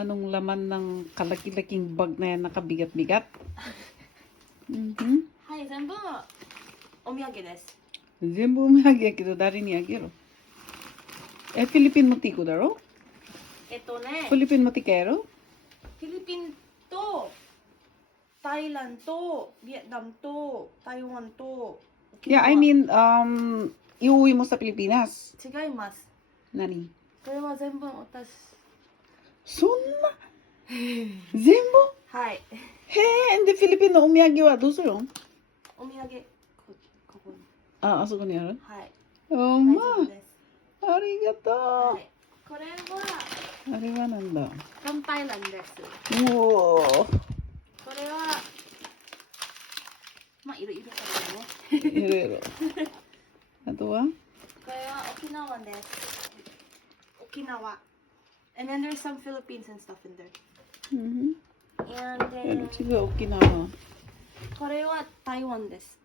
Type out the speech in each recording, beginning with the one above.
Anong laman ng kalaki-laking bag na yan nakabigat-bigat? はい、全部お土産です。全部お土産やけど誰にあげろフィリピン持っていくだろフィリピン持って帰ろフィリピンとタイランとビエナムと台湾と沖 Yeah, 縄 I mean, iuwi mo sa Pilipinas. 違います。何これは全部私。そんな全部はい。へえ、で、フィリピンのお土産はどうするのお土産ここに。あそこにあるはい。お大ま丈夫です。ありがとう、はい。これはあれはなんだ乾杯なんです。おおこれはまあいろいろあるよね。いろいろあとはこれは沖縄です。沖縄。And then there's some Philippines and stuff in there. うんAnd then 違う沖縄これは台湾です。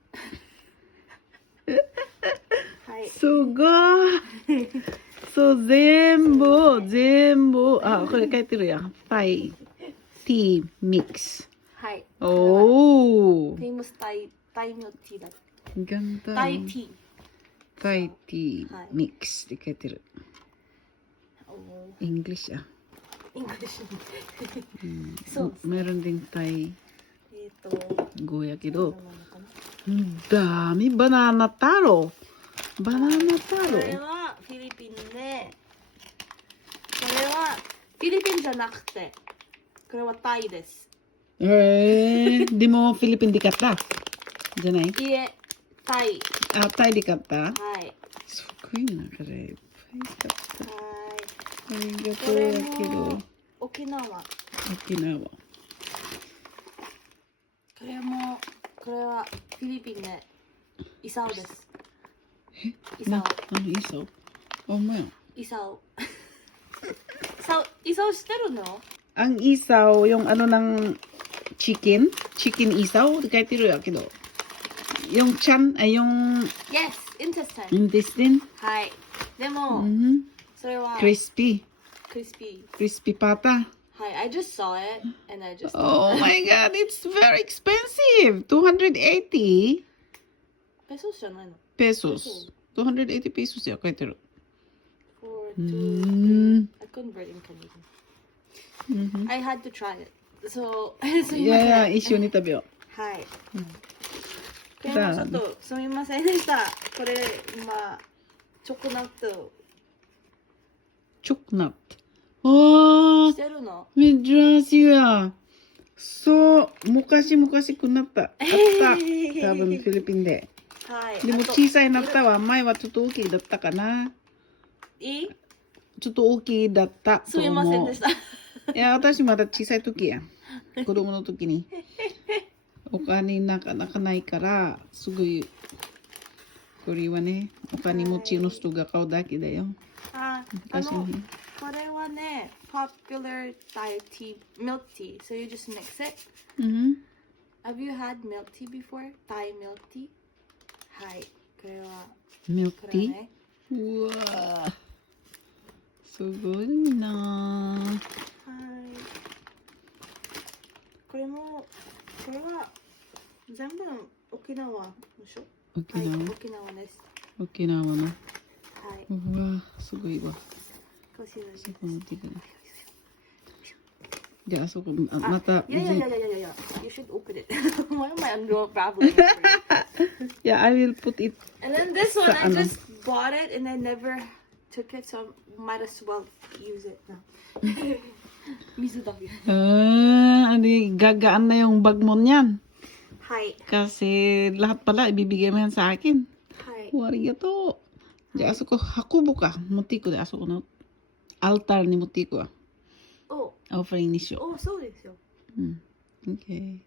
はい。すごいそう全部これ書いてるやんタイティーミックスはい。おおフェイムスタイミルティーだ。ganda タイティー。タイティーミックスって書いてるイングリッシュイングリッシュ。そう。meron ding Thai 語やけどこdami banana taro バナナ太郎れはフィリピンで、これはフィリピンじゃなくて、これはタイです。でもフィリピンで買ったじゃないいえ、タイ。タイで買ったはい。すごいなこれいっぱい買ったはい。ありがことれうやけども沖縄。沖縄これはフィリピンでイサオです。イサ何イサオお前オ。イサオ。イサオ知ってるのang isaw yung ano ng chicken isaw kahit tiro ya kedo yung chan ay yung Yes, intestine. intestine はい。でも、それは crispy クリスピー。 crispy pata はい、I just saw it and I just oh my god it's very expensive 280ペソスじゃないの pesos 280 pesos ya kahit tiro For two, I convert in Canadian. I had to try it. So, すみません。いや一緒に食べようはい。これもちょっとすみませんでした。これ今チョコナットチョコナットしてるの？珍しいやそう昔くなったあった多分フィリピンではい。でも小さいなったわ前はちょっと大きいだったかないい？ちょっと大きいだったとすみませんでした。いや私まだ小さい時や子供の時にお金なかなかないからすごいこれはねお金持ちの人が買うだけだよ昔にこれはね、popular Thai tea, milk tea. So you just mix it. Have you had milk tea before? Thai milk tea? はい。これはミルクティーね。うわーすごいなはい。これは全部沖縄でしょ？沖縄、はい、沖縄です。沖縄のはい。うわすごいわこちらです。そこの手がじゃあそこまたいや。You should open it. Why am I unraveling it for you? Yeah, I will put it And then this one, I just bought it and I never took it, so might as well use it now. 水だけ。gagaan na yung bag mo niyan. はい。 Kasi lahat pala ibibigay mo yan sa akin. はい。 Arigato. Diyan, asoko hakubo ka. Mutiko de asoko no. Altar ni mutiko. お、 Offering ni siyo. そうですよ。Okay.